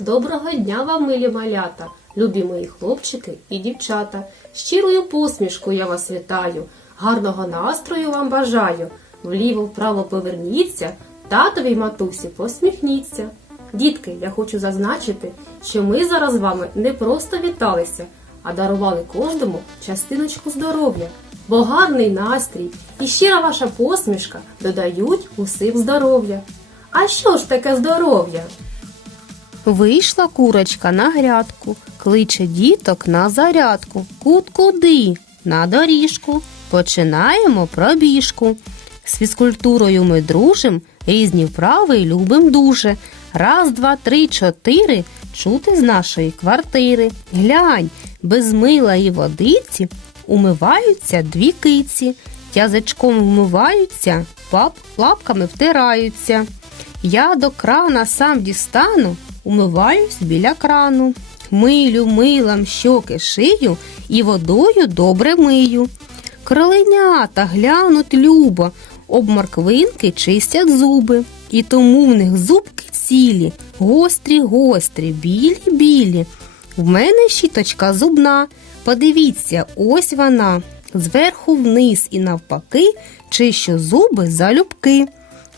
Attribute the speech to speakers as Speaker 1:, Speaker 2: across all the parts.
Speaker 1: Доброго дня вам, милі малята, любі мої хлопчики і дівчата. Щирою посмішкою я вас вітаю, гарного настрою вам бажаю. Вліво вправо поверніться, татові й матусі посміхніться. Дітки, я хочу зазначити, що ми зараз з вами не просто віталися, а дарували кожному частиночку здоров'я, бо гарний настрій і щира ваша посмішка додають усім здоров'я. А що ж таке здоров'я?
Speaker 2: Вийшла курочка на грядку, кличе діток на зарядку. Кут куди? На доріжку. Починаємо пробіжку. З фізкультурою ми дружим, різні вправи любим дуже. Раз, два, три, чотири чути з нашої квартири. Глянь, без мила і водиці умиваються дві киці. Язичком вмиваються, пап лапками втираються. Я до крана сам дістану, умиваюсь біля крану. Милю милам щоки шию і водою добре мию. Кроленята глянуть любо, об морквинки чистять зуби. І тому в них зубки цілі, гострі, гострі, білі, білі. В мене щіточка зубна. Подивіться, ось вона. Зверху вниз і навпаки, чищу зуби залюбки.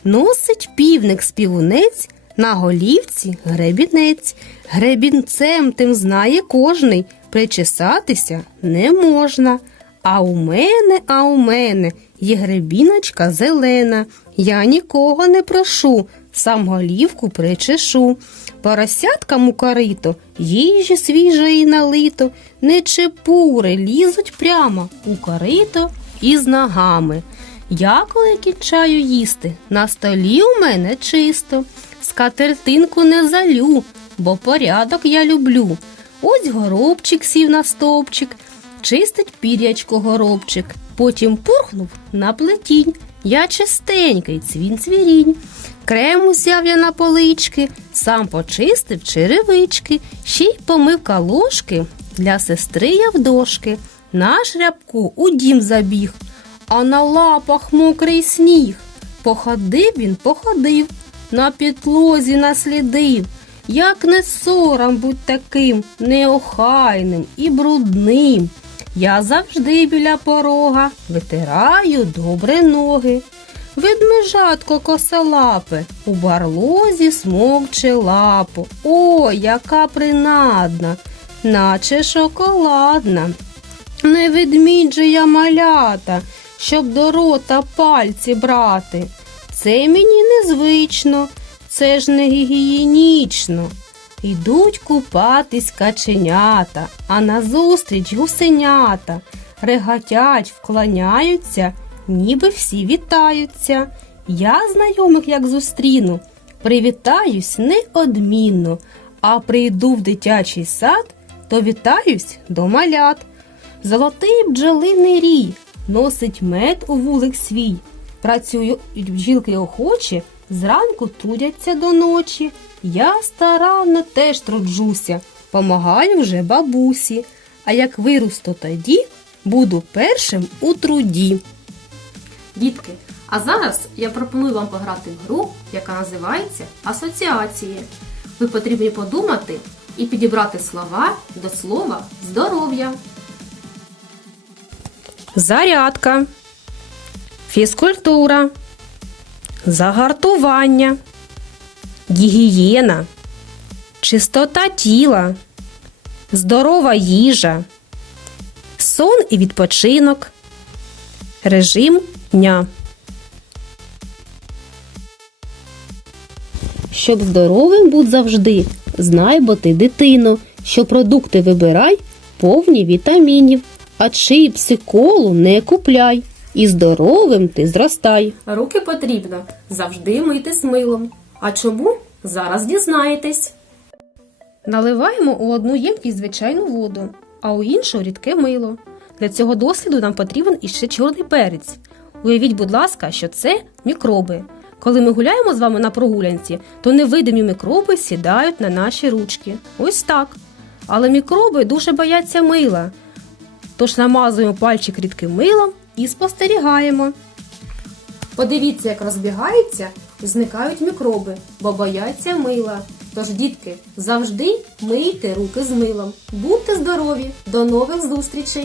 Speaker 2: Носить півник співунець, на голівці гребінець. Гребінцем тим знає кожний, причесатися не можна. А у мене, а у мене є гребіночка зелена. Я нікого не прошу, сам голівку причешу. Поросяткам у корито, їжі свіжої налито, не чепури лізуть прямо у корито із ногами. Я коли кінчаю їсти, на столі у мене чисто. Скатертинку не залю, бо порядок я люблю. Ось горобчик сів на стовпчик, чистить пірячко горобчик, потім пурхнув на плетінь. Я чистенький, цвін цвірінь. Крем узяв я на полички, сам почистив черевички, ще й помив калошки. Для сестри я в дошки. Наш рябко у дім забіг, а на лапах мокрий сніг. Походив він, походив, на підлозі наслідив. Як не сором будь таким неохайним і брудним. Я завжди біля порога витираю добре ноги. Ведмежатко косолапе, у барлозі смокче лапу. О, яка принадна, наче шоколадна. Не ведмідь я малята, щоб до рота пальці брати. Це мені незвично, це ж не гігієнічно. Йдуть купатись каченята, а назустріч гусенята. Реготять, вклоняються, ніби всі вітаються. Я знайомих як зустріну, привітаюсь неодмінно, а прийду в дитячий сад, то вітаюсь до малят. Золотий бджолиний рій носить мед у вулик свій. Працюють бджілки охочі, зранку трудяться до ночі. Я старанно теж труджуся, помагаю вже бабусі. А як виросту тоді, буду першим у труді.
Speaker 1: Дітки, а зараз я пропоную вам пограти в гру, яка називається Асоціації. Ви потрібні подумати і підібрати слова до слова здоров'я.
Speaker 2: Зарядка, фізкультура, загартування, гігієна, чистота тіла, здорова їжа, сон і відпочинок, режим дня. Щоб здоровим будь завжди, знай бо ти дитино, що продукти вибирай повні вітамінів, а чипси колу не купляй. І здоровим ти зростай.
Speaker 1: Руки потрібно завжди мити з милом. А чому? Зараз дізнаєтесь.
Speaker 2: Наливаємо у одну ємкість звичайну воду, а у іншу рідке мило. Для цього досліду нам потрібен іще чорний перець. Уявіть, будь ласка, що це мікроби. Коли ми гуляємо з вами на прогулянці, то невидимі мікроби сідають на наші ручки. Ось так. Але мікроби дуже бояться мила. Тож намазуємо пальчик рідким милом і спостерігаємо.
Speaker 1: Подивіться, як розбігаються і зникають мікроби, бо бояться мила. Тож, дітки, завжди мийте руки з милом. Будьте здорові! До нових зустрічей!